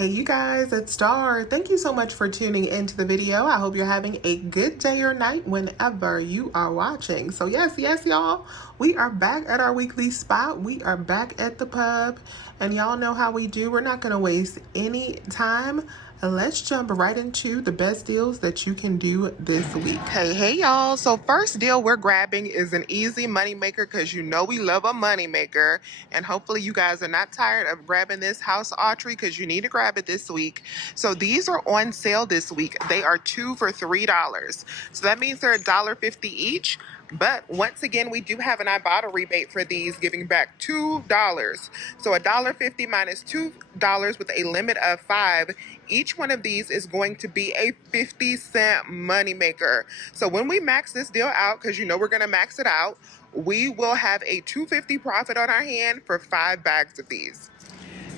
Hey you guys, it's Star. Thank you so much for tuning into the video. I hope you're having a good day or night whenever you are watching. So yes, y'all, we are back at our weekly spot. We are back at the pub, and y'all know how we do. We're not gonna waste any time. Let's jump right into the best deals that you can do this week. Hey y'all. So first deal we're grabbing is an easy money maker, because you know we love a money maker, and hopefully you guys are not tired of grabbing this house archery, because you need to grab it this week. So these are on sale this week. They are 2 for $3. So that means they're $1.50 each. But once again, we do have an Ibotta rebate for these, giving back $2. So $1.50 minus $2 with a limit of 5. Each one of these is going to be a 50-cent moneymaker. So when we max this deal out, because you know we're going to max it out, we will have a $2.50 profit on our hand for 5 bags of these.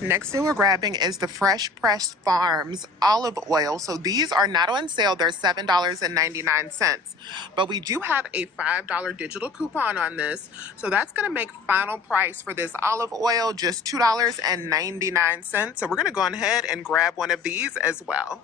Next thing we're grabbing is the Fresh Pressed Farms olive oil. So these are not on sale. They're $7.99. But we do have a $5 digital coupon on this. So that's going to make final price for this olive oil just $2.99. So we're going to go ahead and grab one of these as well.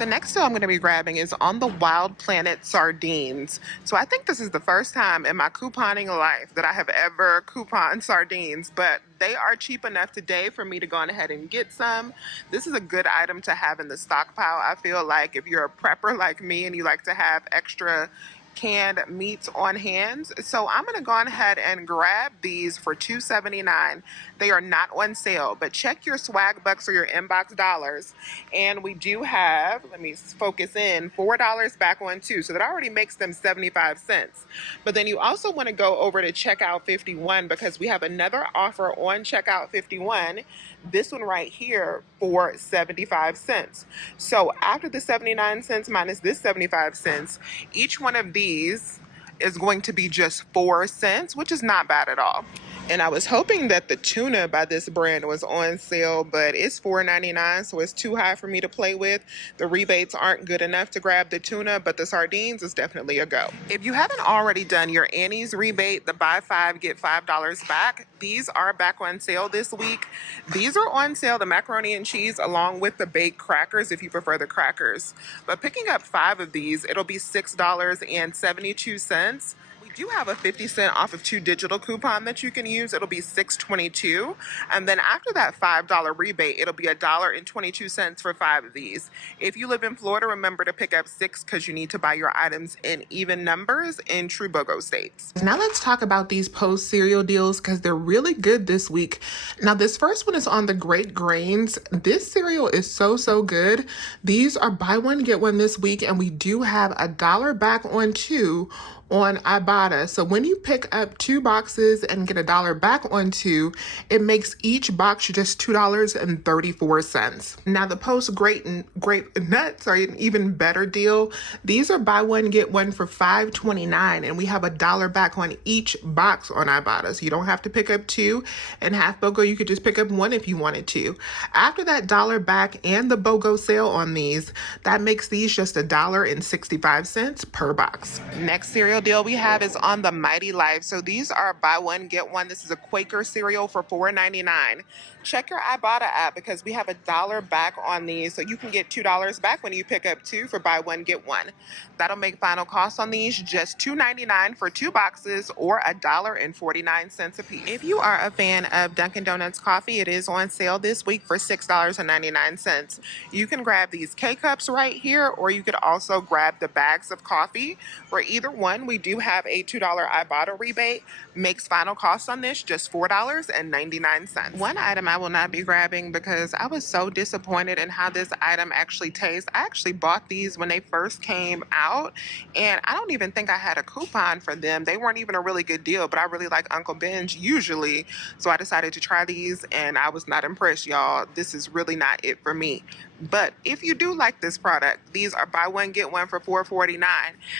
The next deal I'm going to be grabbing is on the Wild Planet sardines. So I think this is the first time in my couponing life that I have ever couponed sardines, but they are cheap enough today for me to go on ahead and get some. This is a good item to have in the stockpile. I feel like if you're a prepper like me and you like to have extra canned meats on hand. So I'm going to go on ahead and grab these for $2.79. They are not on sale, but check your swag bucks or your inbox dollars. And we do have, let me focus in, $4 back on two. So that already makes them 75 cents. But then you also want to go over to checkout 51, because we have another offer on checkout 51. This one right here for 75 cents. So after the 79 cents minus this 75 cents, each one of these is going to be just 4 cents, which is not bad at all. And I was hoping that the tuna by this brand was on sale, but it's $4.99, so it's too high for me to play with. The rebates aren't good enough to grab the tuna, but the sardines is definitely a go. If you haven't already done your Annie's rebate, the buy 5, get $5 back, these are back on sale this week. These are on sale, the macaroni and cheese, along with the baked crackers if you prefer the crackers. But picking up 5 of these, it'll be $6.72. We do have a 50-cent off of 2 digital coupon that you can use. It'll be $6.22. And then after that $5 rebate, it'll be $1.22 for 5 of these. If you live in Florida, remember to pick up 6, because you need to buy your items in even numbers in true BOGO states. Now let's talk about these Post cereal deals, because they're really good this week. Now this first one is on the Great Grains. This cereal is so good. These are buy one, get one this week, and we do have $1 back on 2 on Ibotta. So when you pick up 2 boxes and get $1 back on 2, it makes each box just $2.34. Now the Post grape nuts are an even better deal. These are buy one, get one for $5.29, and we have $1 back on each box on Ibotta. So you don't have to pick up 2 and half BOGO. You could just pick up 1 if you wanted to. After that $1 back and the BOGO sale on these, that makes these just $1.65 per box. Next cereal deal we have is on the Mighty Life. So these are buy one, get one. This is a Quaker cereal for $4.99. Check your Ibotta app, because we have $1 back on these, so you can get $2 back when you pick up 2 for buy one, get one. That'll make final cost on these just $2.99 for 2 boxes, or $1.49 a piece. If you are a fan of Dunkin' Donuts coffee, it is on sale this week for $6.99. You can grab these K-Cups right here, or you could also grab the bags of coffee. For either one, we do have a $2 Ibotta rebate. Makes final cost on this just $4.99. One item I will not be grabbing, because I was so disappointed in how this item actually tastes. I actually bought these when they first came out, and I don't even think I had a coupon for them. They weren't even a really good deal, but I really like Uncle Ben's usually, so I decided to try these, and I was not impressed, y'all. This is really not it for me. But if you do like this product, these are buy one, get one for $4.49.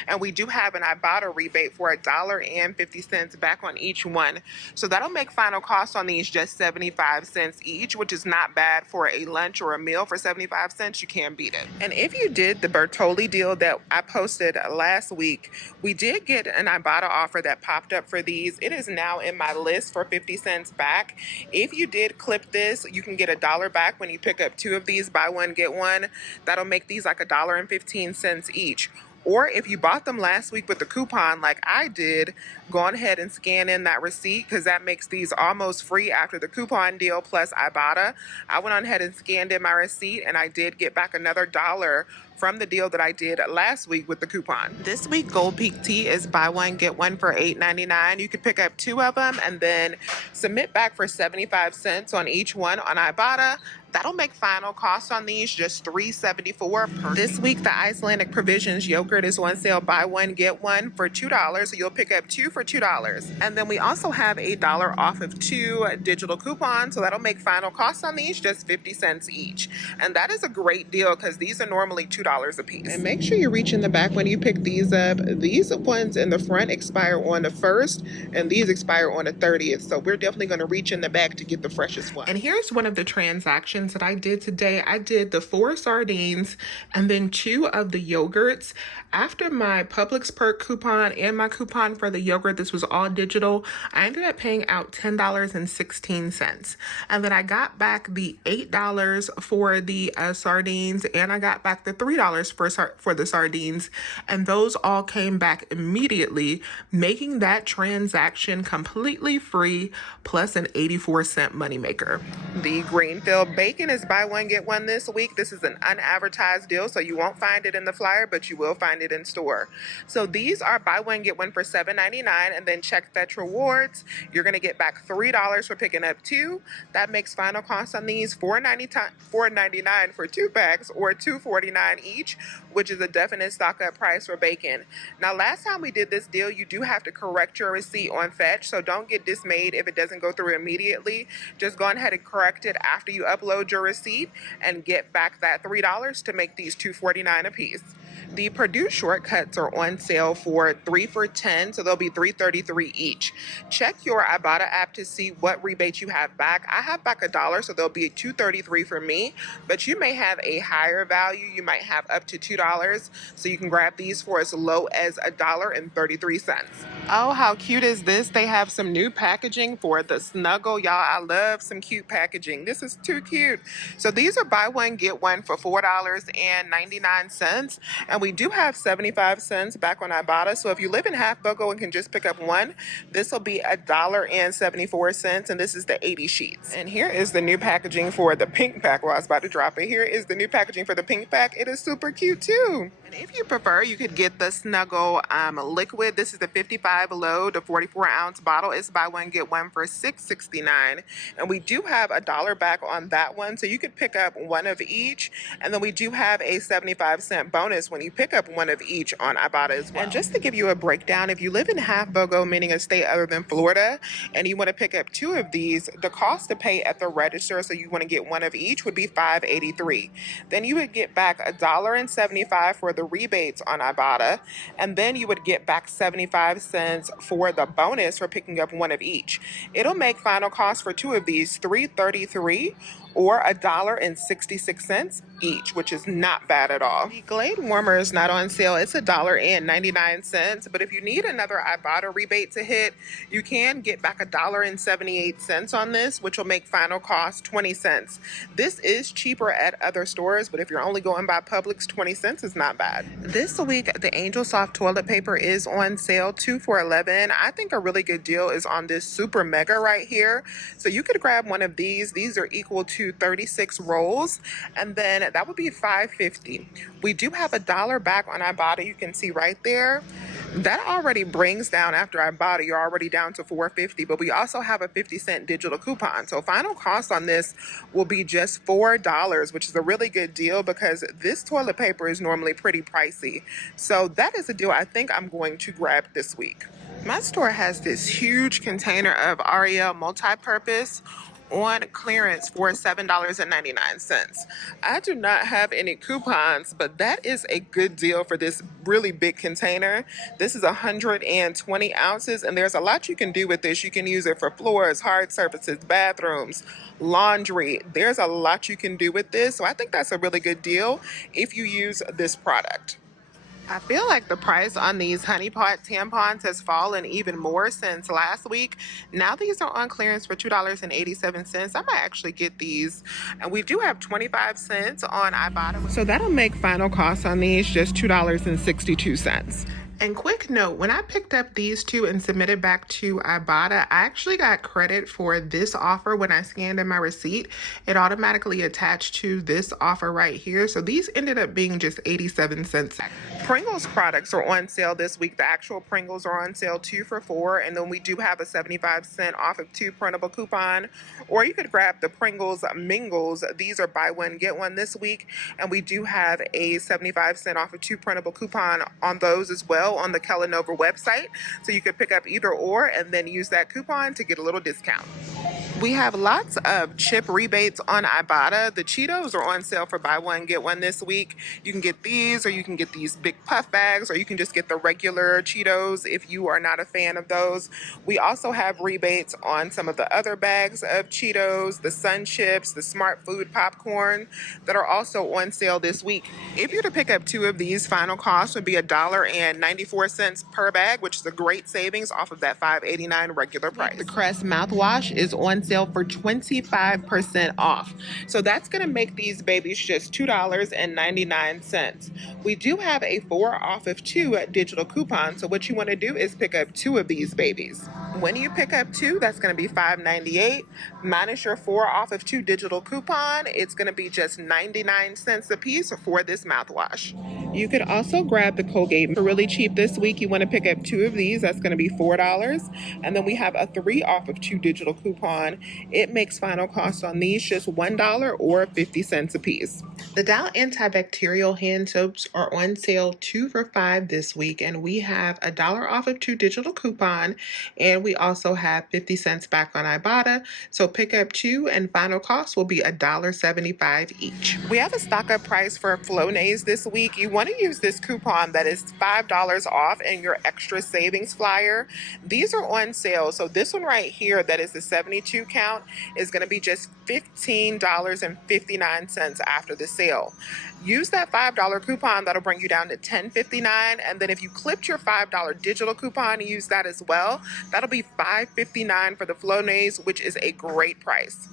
And we do have an Ibotta rebate for $1.50 back on each one. So that'll make final cost on these just 75 cents. cents each, which is not bad for a lunch or a meal. For 75 cents, you can't beat it. And if you did the Bertolli deal that I posted last week, we did get an Ibotta offer that popped up for these. It is now in my list for 50 cents back. If you did clip this, you can get $1 back when you pick up 2 of these, buy one, get one. That'll make these like $1.15 each. Or if you bought them last week with the coupon like I did, go on ahead and scan in that receipt, because that makes these almost free after the coupon deal plus Ibotta. I went on ahead and scanned in my receipt, and I did get back another $1 from the deal that I did last week with the coupon. This week, Gold Peak Tea is buy one, get one for $8.99. You could pick up 2 of them and then submit back for 75 cents on each one on Ibotta. That'll make final cost on these just $3.74 per. This week, the Icelandic Provisions yogurt is on sale. Buy one, get one for $2. So you'll pick up 2 for $2. And then we also have $1 off of 2 digital coupons. So that'll make final cost on these just 50 cents each. And that is a great deal, because these are normally $2 a piece. And make sure you reach in the back when you pick these up. These ones in the front expire on the 1st, and these expire on the 30th. So we're definitely going to reach in the back to get the freshest one. And here's one of the transactions that I did today. I did the 4 sardines and then 2 of the yogurts. After my Publix perk coupon and my coupon for the yogurt, this was all digital, I ended up paying out $10.16. And then I got back the $8 for the sardines, and I got back the $3 for the sardines, and those all came back immediately, making that transaction completely free, plus an 84-cent moneymaker. The Greenfield bacon is buy one, get one this week. This is an unadvertised deal, so you won't find it in the flyer, but you will find it in store. So these are buy one, get one for $7.99, and then check Fetch Rewards. You're going to get back $3 for picking up 2. That makes final cost on these $4.99 for 2 packs, or $2.49 each, which is a definite stock up price for bacon. Now, last time we did this deal, you do have to correct your receipt on Fetch, so don't get dismayed if it doesn't go through immediately. Just go ahead and correct it after you upload your receipt and get back that $3 to make these $2.49 a piece. The Purdue shortcuts are on sale for 3 for $10, so they'll be $3.33 each. Check your Ibotta app to see what rebates you have back. I have back $1, so they'll be $2.33 for me, but you may have a higher value. You might have up to $2, so you can grab these for as low as $1.33. Oh, how cute is this? They have some new packaging for the Snuggle. Y'all, I love some cute packaging. This is too cute. So these are buy one, get one for $4.99. And we do have 75 cents back on Ibotta. So if you live in Half Bogo and can just pick up one, this will be $1.74. And this is the 80 sheets. And here is the new packaging for the pink pack. Well, I was about to drop it. Here is the new packaging for the pink pack. It is super cute too. And if you prefer, you could get the Snuggle liquid. This is the 55 load, the 44-ounce bottle. It's buy one, get one for $6.69. And we do have $1 back on that one. So you could pick up one of each. And then we do have a 75-cent bonus when you pick up one of each on Ibotta as well. And just to give you a breakdown, if you live in Half Bogo, meaning a state other than Florida, and you want to pick up 2 of these, the cost to pay at the register, so you want to get one of each, would be $5.83. Then you would get back $1.75 for the rebates on Ibotta, and then you would get back 75 cents for the bonus for picking up one of each. It'll make final cost for 2 of these $3.33 or $1.66 each, which is not bad at all. The Glade warmer is not on sale. It's $1.99, but if you need another Ibotta rebate to hit, you can get back $1.78 on this, which will make final cost 20 cents. This is cheaper at other stores, but if you're only going by Publix, 20 cents is not bad. This week, the Angel Soft toilet paper is on sale, 2 for $11. I think a really good deal is on this super mega right here. So you could grab one of these. These are equal to 36 rolls, and then that would be $5.50. We do have $1 back on Ibotta. You can see right there. That already brings down, after Ibotta, you're already down to $4.50, but we also have a 50-cent digital coupon. So final cost on this will be just $4, which is a really good deal because this toilet paper is normally pretty pricey. So that is a deal I think I'm going to grab this week. My store has this huge container of Ariel multi-purpose on clearance for $7.99. I do not have any coupons, but that is a good deal for this really big container. This is 120 ounces, and there's a lot you can do with this. You can use it for floors, hard surfaces, bathrooms, laundry. There's a lot you can do with this, so I think that's a really good deal if you use this product. I feel like the price on these Honey Pot tampons has fallen even more since last week. Now these are on clearance for $2.87. I might actually get these. And we do have 25 cents on Ibotta. So that'll make final cost on these just $2.62. And quick note, when I picked up these two and submitted back to Ibotta, I actually got credit for this offer when I scanned in my receipt. It automatically attached to this offer right here. So these ended up being just 87 cents. Pringles products are on sale this week. The actual Pringles are on sale 2 for $4. And then we do have a 75-cent off of 2 printable coupon. Or you could grab the Pringles Mingles. These are buy one, get one this week. And we do have a 75-cent off of 2 printable coupon on those as well on the Kellanova website. So you could pick up either or and then use that coupon to get a little discount. We have lots of chip rebates on Ibotta. The Cheetos are on sale for buy one, get one this week. You can get these, or you can get these big puff bags, or you can just get the regular Cheetos if you are not a fan of those. We also have rebates on some of the other bags of Cheetos, the Sun Chips, the Smart Food popcorn that are also on sale this week. If you're to pick up 2 of these, final cost would be $1.94 per bag, which is a great savings off of that $5.89 regular price. The Crest mouthwash is on sale for 25% off. So that's going to make these babies just $2.99. We do have a 4 off of 2 digital coupon. So what you want to do is pick up 2 of these babies. When you pick up 2, that's going to be $5.98 minus your 4 off of 2 digital coupon. It's going to be just 99 cents a piece for this mouthwash. You could also grab the Colgate for really cheap this week. You want to pick up 2 of these. That's going to be $4. And then we have a 3 off of 2 digital coupon. It makes final cost on these just $1 or 50 cents a piece. The Dow antibacterial hand soaps are on sale 2 for $5 this week, and we have $1 off of 2 digital coupon, and we also have 50 cents back on Ibotta. So pick up 2 and final cost will be $1.75 each. We have a stock up price for Flonase this week. You want to use this coupon that is $5 off in your extra savings flyer. These are on sale. So this one right here that is the 72 count is going to be just $15.59 after the sale. Use that $5 coupon. That'll bring you down to $10.59. And then if you clipped your $5 digital coupon, use that as well. That'll be $5.59 for the Flonase, which is a great price.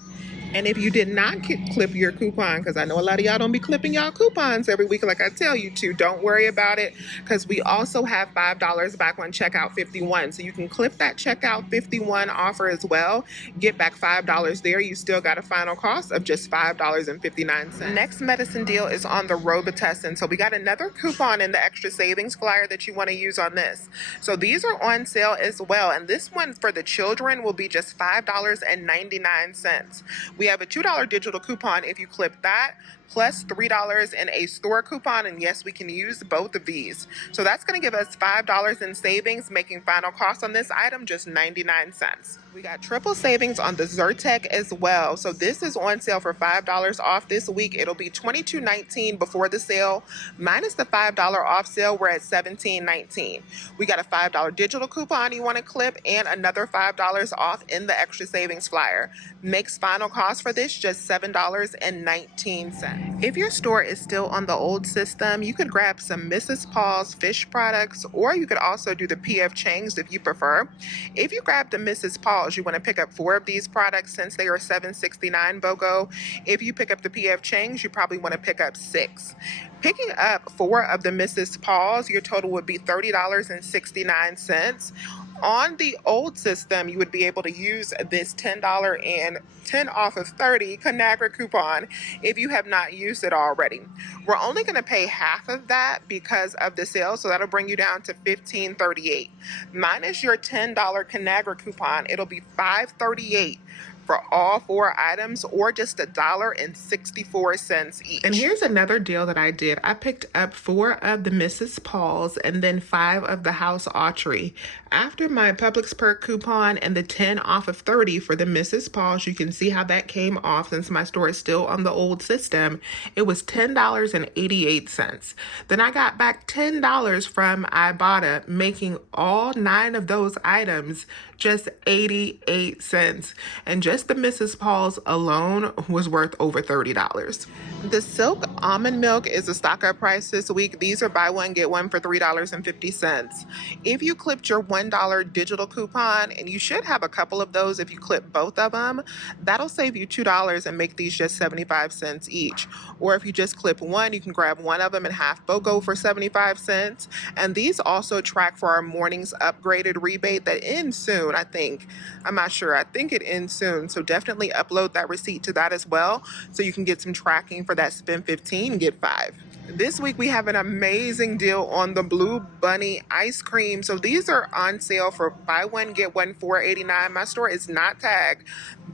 And if you did not clip your coupon, because I know a lot of y'all don't be clipping y'all coupons every week like I tell you to, don't worry about it, because we also have $5 back on checkout 51. So you can clip that checkout 51 offer as well. Get back $5 there. You still got a final cost of just $5.59. Next medicine deal is on the Robitussin. So we got another coupon in the extra savings flyer that you want to use on this. So these are on sale as well. And this one for the children will be just $5.99. We have a $2 digital coupon if you clip that, plus $3 in a store coupon, and yes, we can use both of these. So that's going to give us $5 in savings, making final cost on this item just 99 cents. We got triple savings on the Zyrtec as well. So this is on sale for $5 off this week. It'll be $22.19 before the sale, minus the $5 off sale, we're at $17.19. We got a $5 digital coupon you want to clip and another $5 off in the extra savings flyer. Makes final cost for this just $7.19. If your store is still on the old system, you could grab some Mrs. Paul's fish products, or you could also do the P.F. Chang's if you prefer. If you grab the Mrs. Paul's, you want to pick up 4 of these products since they are $7.69 BOGO. If you pick up the P.F. Chang's, you probably want to pick up 6. Picking up 4 of the Mrs. Paul's, your total would be $30.69. On the old system, you would be able to use this $10 and 10 off of 30 Conagra coupon if you have not used it already. We're only going to pay half of that because of the sale, so that'll bring you down to $15.38. Minus your $10 Conagra coupon, it'll be $5.38 for all 4 items, or just $1.64 each. And here's another deal that I did. I picked up 4 of the Mrs. Paul's and then 5 of the House Autry. After my Publix perk coupon and the 10 off of 30 for the Mrs. Paul's, you can see how that came off since my store is still on the old system. It was $10.88. Then I got back $10 from Ibotta, making all 9 of those items just 88 cents. And just the Mrs. Paul's alone was worth over $30. The Silk Almond Milk is a stock up price this week. These are buy one, get one for $3.50. If you clipped your $1 digital coupon, and you should have a couple of those if you clip both of them, that'll save you $2 and make these just 75 cents each. Or if you just clip one, you can grab one of them and half BOGO for 75 cents. And these also track for our morning's upgraded rebate that ends soon, I think. I'm not sure. I think it ends soon. So definitely upload that receipt to that as well, so you can get some tracking for that spend 15, get 5. This week we have an amazing deal on the Blue Bunny ice cream. So these are on sale for buy one, get one, $4.89. My store is not tagged,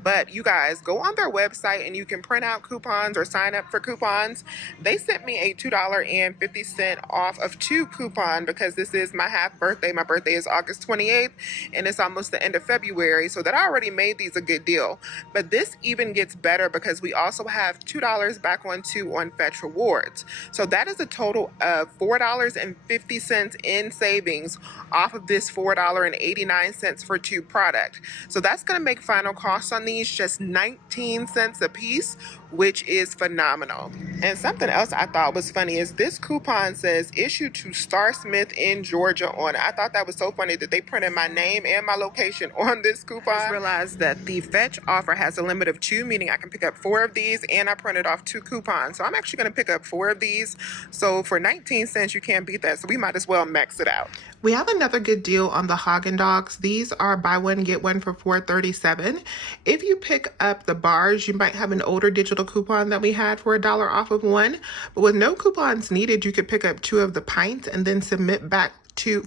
but you guys go on their website and you can print out coupons or sign up for coupons. They sent me a $2.50 off of 2 coupon because this is my half birthday. My birthday is August 28th and it's almost the end of February, so that already made these a good deal. But this even gets better because we also have $2 back on 2 on Fetch Rewards. So that is a total of $4.50 in savings off of this $4.89 for 2 product. So that's going to make final costs on these just 19 cents a piece, which is phenomenal. And something else I thought was funny is this coupon says issued to Star Smith in Georgia on it. I thought that was so funny that they printed my name and my location on this coupon. I just realized that the Fetch offer has a limit of 2, meaning I can pick up 4 of these, and I printed off 2 coupons. So I'm actually going to pick up 4 of these. So for 19 cents, you can't beat that. So we might as well max it out. We have another good deal on the Haagen-Dazs. These are buy one, get one for $4.37. If you pick up the bars, you might have an older digital coupon that we had for $1 off of 1. But with no coupons needed, you could pick up 2 of the pints and then submit back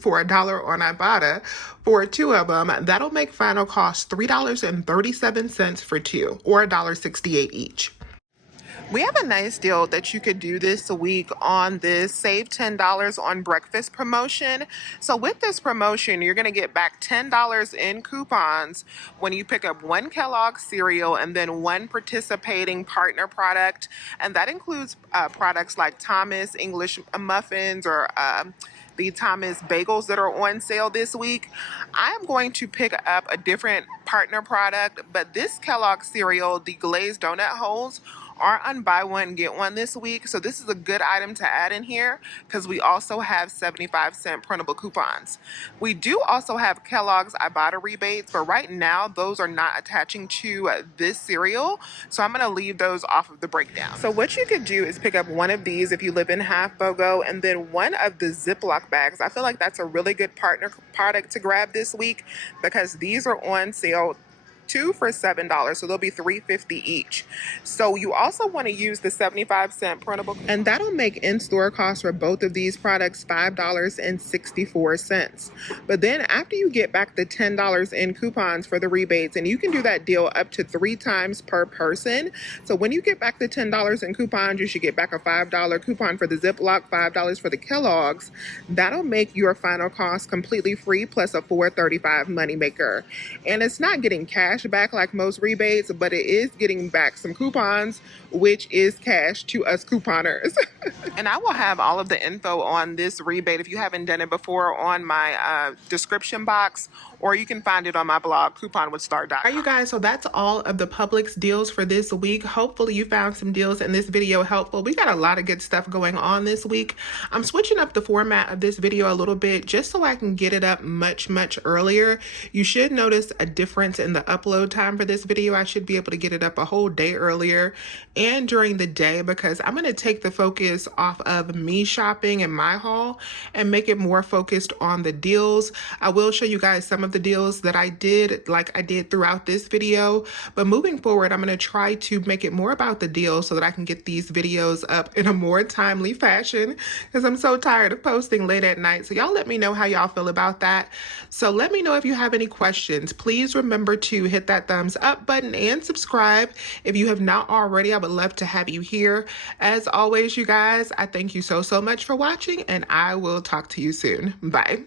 for $1 on Ibotta for 2 of them. That'll make final cost $3.37 for 2, or $1.68 each. We have a nice deal that you could do this week on this Save $10 on Breakfast promotion. So with this promotion, you're going to get back $10 in coupons when you pick up 1 Kellogg's cereal and then 1 participating partner product. And that includes products like Thomas English muffins or the Thomas bagels that are on sale this week. I am going to pick up a different partner product, but this Kellogg cereal, the glazed donut holes, are on buy one, get one this week. So this is a good item to add in here because we also have 75-cent printable coupons. We do also have Kellogg's Ibotta rebates, but right now those are not attaching to this cereal. So I'm going to leave those off of the breakdown. So what you could do is pick up 1 of these if you live in half BOGO, and then 1 of the Ziploc bags. I feel like that's a really good partner product to grab this week because these are on sale 2 for $7, so they'll be $3.50 each. So you also want to use the 75-cent printable, and that'll make in-store costs for both of these products $5.64. But then after you get back the $10 in coupons for the rebates, and you can do that deal up to 3 times per person. So when you get back the $10 in coupons, you should get back a $5 coupon for the Ziploc, $5 for the Kellogg's. That'll make your final cost completely free plus a $4.35 moneymaker. And it's not getting cash back like most rebates, but it is getting back some coupons, which is cash to us couponers. And I will have all of the info on this rebate, if you haven't done it before, on my description box, or you can find it on my blog, couponwithstar.com. All right, you guys, so that's all of the Publix deals for this week. Hopefully you found some deals in this video helpful. We got a lot of good stuff going on this week. I'm switching up the format of this video a little bit just so I can get it up much earlier. You should notice a difference in the upload time for this video. I should be able to get it up a whole day earlier and during the day because I'm going to take the focus off of me shopping and my haul and make it more focused on the deals. I will show you guys some of the deals that I did, like I did throughout this video, but moving forward I'm going to try to make it more about the deals so that I can get these videos up in a more timely fashion because I'm so tired of posting late at night. So y'all let me know how y'all feel about that. So let me know if you have any questions. Please remember to hit that thumbs up button and subscribe. If you have not already, I would love to have you here. As always, you guys, I thank you so much for watching, and I will talk to you soon. Bye.